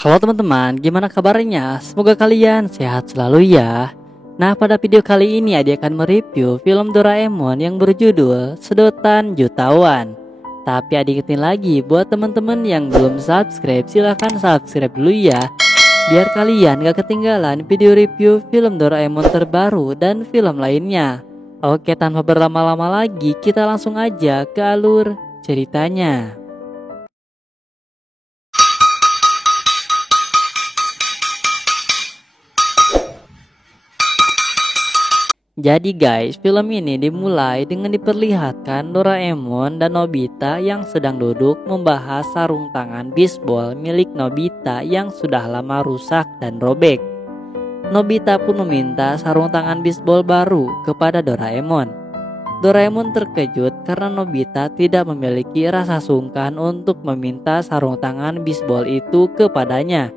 Halo teman-teman, gimana kabarnya? Semoga kalian sehat selalu ya. Nah, pada video kali ini Adik akan mereview film Doraemon yang berjudul Sedotan Jutawan. Tapi Adik ingetin lagi, buat teman-teman yang belum subscribe, silahkan subscribe dulu ya, biar kalian gak ketinggalan video review film Doraemon terbaru dan film lainnya. Oke, tanpa berlama-lama lagi, kita langsung aja ke alur ceritanya. Jadi guys, film ini dimulai dengan diperlihatkan Doraemon dan Nobita yang sedang duduk membahas sarung tangan bisbol milik Nobita yang sudah lama rusak dan robek. Nobita pun meminta sarung tangan bisbol baru kepada Doraemon. Doraemon terkejut karena Nobita tidak memiliki rasa sungkan untuk meminta sarung tangan bisbol itu kepadanya.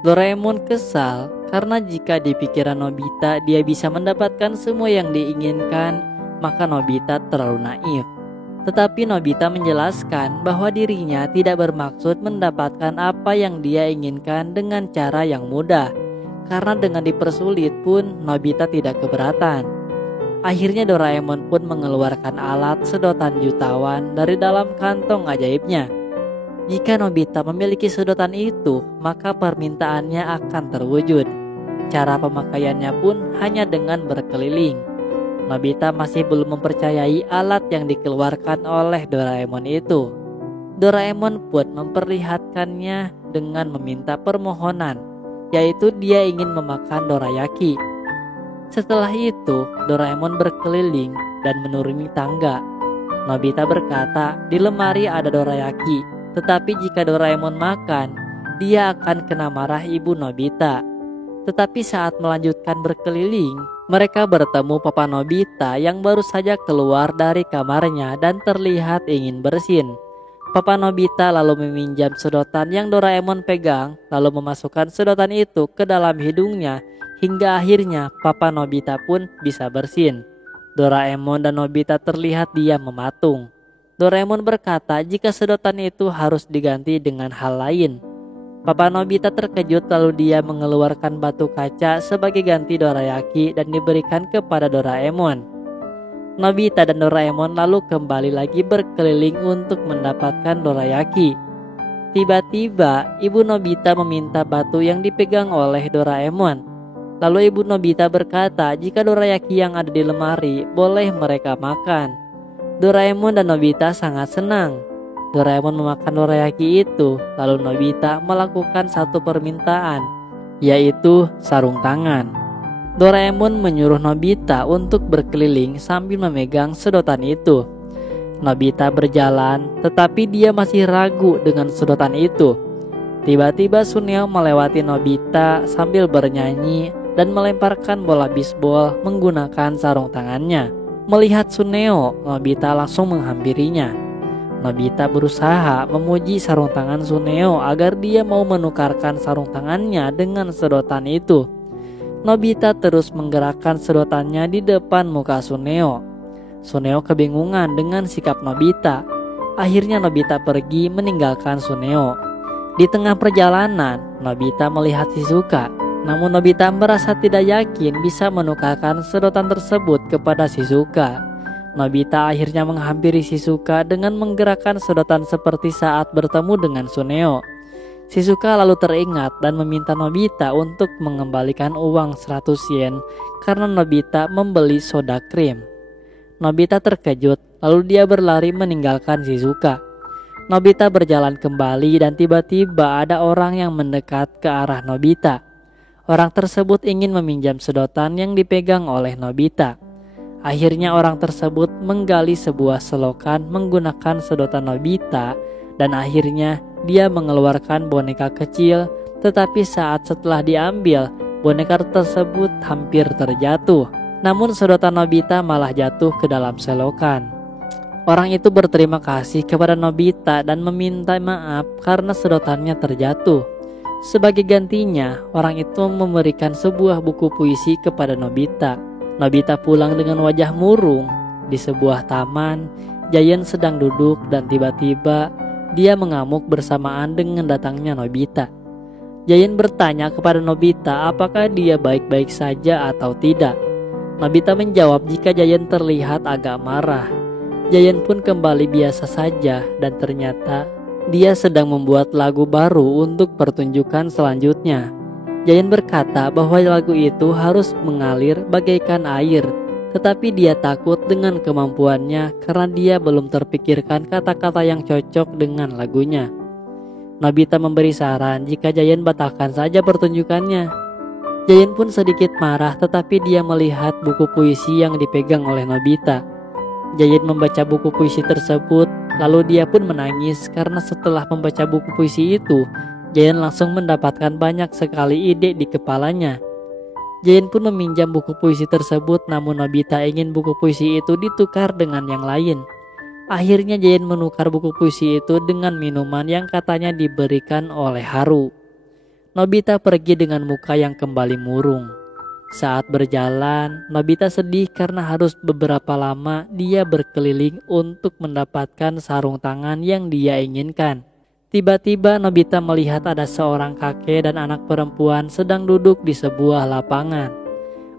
Doraemon kesal karena jika di pikiran Nobita dia bisa mendapatkan semua yang diinginkan, maka Nobita terlalu naif. Tetapi Nobita menjelaskan bahwa dirinya tidak bermaksud mendapatkan apa yang dia inginkan dengan cara yang mudah, karena dengan dipersulit pun Nobita tidak keberatan. Akhirnya Doraemon pun mengeluarkan alat sedotan jutawan dari dalam kantong ajaibnya. Jika Nobita memiliki sedotan itu, maka permintaannya akan terwujud. Cara pemakaiannya pun hanya dengan berkeliling. Nobita masih belum mempercayai alat yang dikeluarkan oleh Doraemon itu. Doraemon pun memperlihatkannya dengan meminta permohonan, yaitu dia ingin memakan dorayaki. Setelah itu, Doraemon berkeliling dan menuruni tangga. Nobita berkata, di lemari ada dorayaki. Tetapi jika Doraemon makan, dia akan kena marah ibu Nobita. Tetapi saat melanjutkan berkeliling, mereka bertemu Papa Nobita yang baru saja keluar dari kamarnya dan terlihat ingin bersin. Papa Nobita lalu meminjam sedotan yang Doraemon pegang, lalu memasukkan sedotan itu ke dalam hidungnya, hingga akhirnya Papa Nobita pun bisa bersin. Doraemon dan Nobita terlihat diam mematung. Doraemon berkata jika sedotan itu harus diganti dengan hal lain. Papa Nobita terkejut lalu dia mengeluarkan batu kaca sebagai ganti dorayaki dan diberikan kepada Doraemon. Nobita dan Doraemon lalu kembali lagi berkeliling untuk mendapatkan dorayaki. Tiba-tiba ibu Nobita meminta batu yang dipegang oleh Doraemon. Lalu ibu Nobita berkata jika dorayaki yang ada di lemari boleh mereka makan. Doraemon dan Nobita sangat senang. Doraemon memakan dorayaki itu, lalu Nobita melakukan satu permintaan, yaitu sarung tangan. Doraemon menyuruh Nobita untuk berkeliling sambil memegang sedotan itu. Nobita berjalan, tetapi dia masih ragu dengan sedotan itu. Tiba-tiba Suneo melewati Nobita sambil bernyanyi dan melemparkan bola bisbol menggunakan sarung tangannya. Melihat Suneo, Nobita langsung menghampirinya. Nobita berusaha memuji sarung tangan Suneo agar dia mau menukarkan sarung tangannya dengan sedotan itu. Nobita terus menggerakkan sedotannya di depan muka Suneo. Suneo kebingungan dengan sikap Nobita. Akhirnya Nobita pergi meninggalkan Suneo. Di tengah perjalanan, Nobita melihat Shizuka. Namun Nobita merasa tidak yakin bisa menukarkan sedotan tersebut kepada Shizuka. Nobita akhirnya menghampiri Shizuka dengan menggerakkan sedotan seperti saat bertemu dengan Suneo. Shizuka lalu teringat dan meminta Nobita untuk mengembalikan uang 100 yen karena Nobita membeli soda krim. Nobita terkejut lalu dia berlari meninggalkan Shizuka. Nobita berjalan kembali dan tiba-tiba ada orang yang mendekat ke arah Nobita. Orang tersebut ingin meminjam sedotan yang dipegang oleh Nobita. Akhirnya orang tersebut menggali sebuah selokan menggunakan sedotan Nobita dan akhirnya dia mengeluarkan boneka kecil, tetapi saat setelah diambil, boneka tersebut hampir terjatuh. Namun sedotan Nobita malah jatuh ke dalam selokan. Orang itu berterima kasih kepada Nobita dan meminta maaf karena sedotannya terjatuh. Sebagai gantinya, orang itu memberikan sebuah buku puisi kepada Nobita. Nobita pulang dengan wajah murung. Di sebuah taman, Giant sedang duduk dan tiba-tiba dia mengamuk bersamaan dengan datangnya Nobita. Giant bertanya kepada Nobita apakah dia baik-baik saja atau tidak. Nobita menjawab jika Giant terlihat agak marah. Giant pun kembali biasa saja dan ternyata dia sedang membuat lagu baru untuk pertunjukan selanjutnya. Giant berkata bahwa lagu itu harus mengalir bagaikan air, tetapi dia takut dengan kemampuannya karena dia belum terpikirkan kata-kata yang cocok dengan lagunya. Nobita memberi saran jika Giant batalkan saja pertunjukannya. Giant pun sedikit marah tetapi dia melihat buku puisi yang dipegang oleh Nobita. Giant membaca buku puisi tersebut, lalu dia pun menangis karena setelah membaca buku puisi itu, Giant langsung mendapatkan banyak sekali ide di kepalanya. Giant pun meminjam buku puisi tersebut, namun Nobita ingin buku puisi itu ditukar dengan yang lain. Akhirnya Giant menukar buku puisi itu dengan minuman yang katanya diberikan oleh Haru. Nobita pergi dengan muka yang kembali murung. Saat berjalan, Nobita sedih karena harus beberapa lama dia berkeliling untuk mendapatkan sarung tangan yang dia inginkan. Tiba-tiba Nobita melihat ada seorang kakek dan anak perempuan sedang duduk di sebuah lapangan.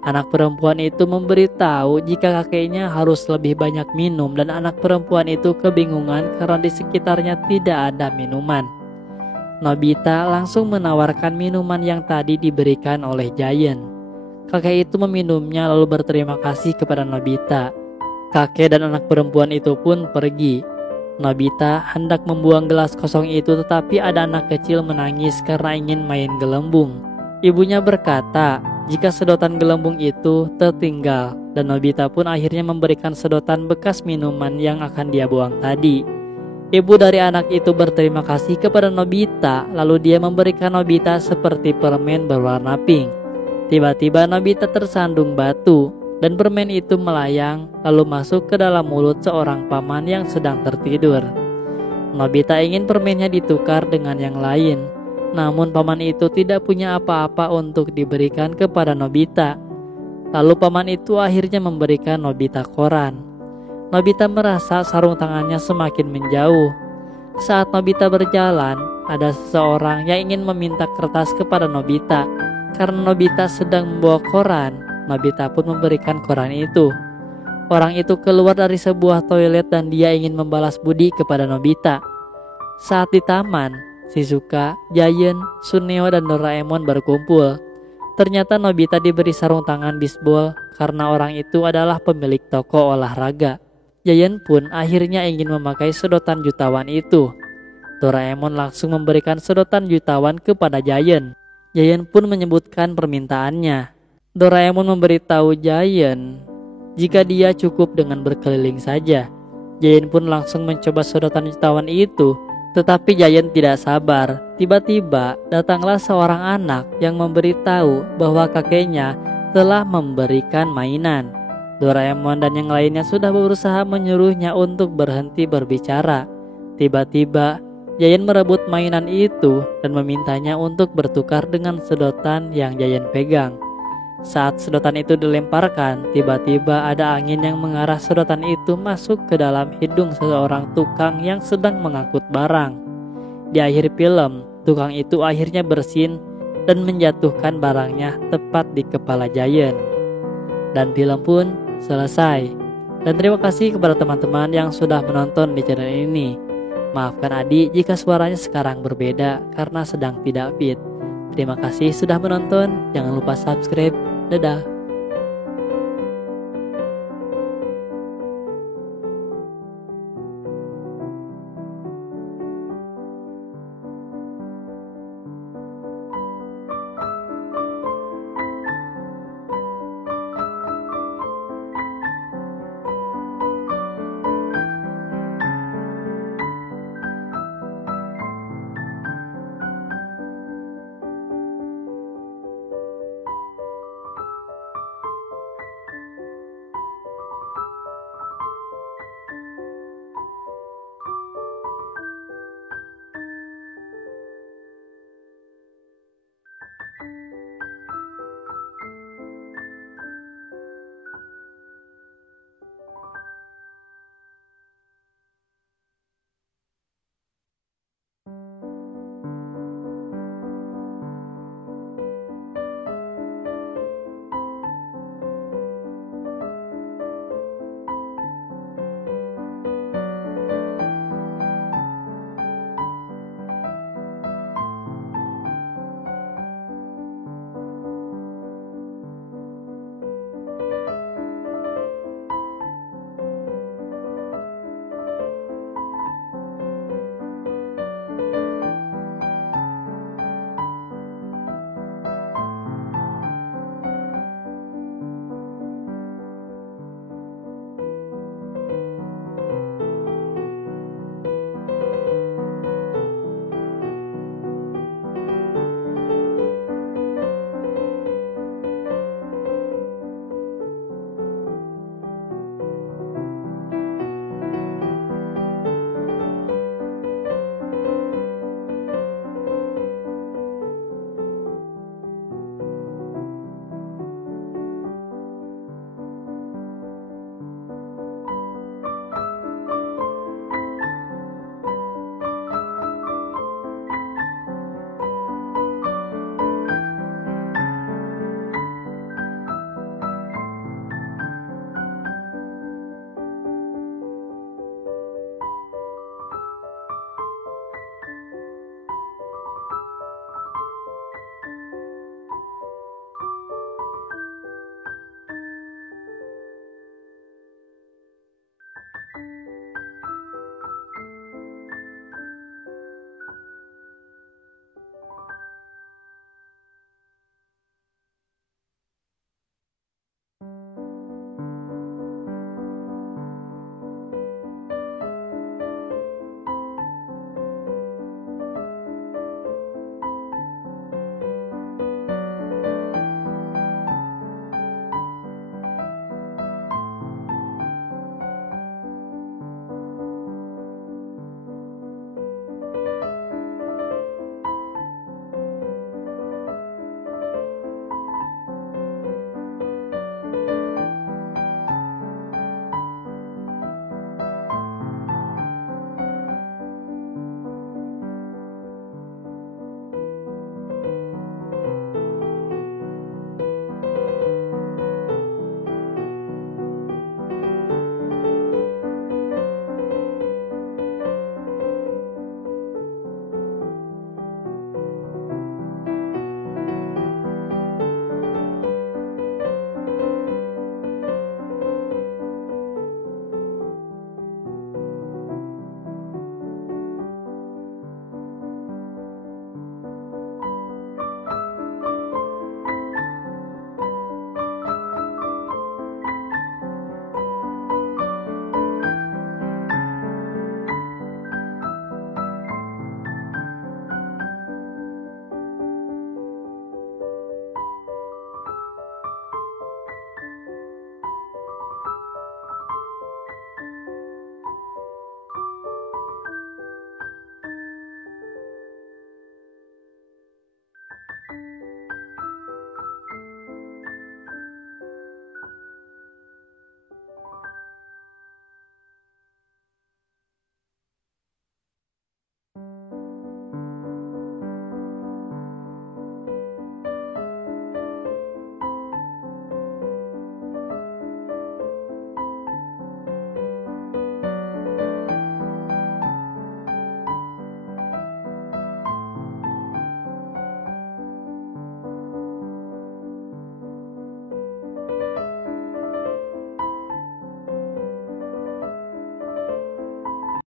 Anak perempuan itu memberitahu jika kakeknya harus lebih banyak minum dan anak perempuan itu kebingungan karena di sekitarnya tidak ada minuman. Nobita langsung menawarkan minuman yang tadi diberikan oleh Giant. Kakek itu meminumnya lalu berterima kasih kepada Nobita. Kakek dan anak perempuan itu pun pergi. Nobita hendak membuang gelas kosong itu tetapi ada anak kecil menangis karena ingin main gelembung. Ibunya berkata jika sedotan gelembung itu tertinggal dan Nobita pun akhirnya memberikan sedotan bekas minuman yang akan dia buang tadi. Ibu dari anak itu berterima kasih kepada Nobita lalu dia memberikan Nobita seperti permen berwarna pink. Tiba-tiba Nobita tersandung batu dan permen itu melayang lalu masuk ke dalam mulut seorang paman yang sedang tertidur. Nobita ingin permennya ditukar dengan yang lain, namun paman itu tidak punya apa-apa untuk diberikan kepada Nobita. Lalu paman itu akhirnya memberikan Nobita koran. Nobita merasa sarung tangannya semakin menjauh. Saat Nobita berjalan, ada seseorang yang ingin meminta kertas kepada Nobita. Karena Nobita sedang membawa koran, Nobita pun memberikan koran itu. Orang itu keluar dari sebuah toilet dan dia ingin membalas budi kepada Nobita. Saat di taman, Shizuka, Giant, Suneo, dan Doraemon berkumpul. Ternyata Nobita diberi sarung tangan bisbol karena orang itu adalah pemilik toko olahraga. Giant pun akhirnya ingin memakai sedotan jutawan itu. Doraemon langsung memberikan sedotan jutawan kepada Giant. Giant pun menyebutkan permintaannya. Doraemon memberitahu Giant jika dia cukup dengan berkeliling saja. Giant pun langsung mencoba sedotan jutawan itu. Tetapi Giant tidak sabar. Tiba-tiba datanglah seorang anak yang memberitahu bahwa kakeknya telah memberikan mainan. Doraemon dan yang lainnya sudah berusaha menyuruhnya untuk berhenti berbicara. Tiba-tiba Giant merebut mainan itu dan memintanya untuk bertukar dengan sedotan yang Giant pegang. Saat sedotan itu dilemparkan, tiba-tiba ada angin yang mengarah sedotan itu masuk ke dalam hidung seseorang tukang yang sedang mengangkut barang. Di akhir film, tukang itu akhirnya bersin dan menjatuhkan barangnya tepat di kepala Giant. Dan film pun selesai. Dan terima kasih kepada teman-teman yang sudah menonton di channel ini. Maafkan Adi jika suaranya sekarang berbeda karena sedang tidak fit. Terima kasih sudah menonton, jangan lupa subscribe. Dadah.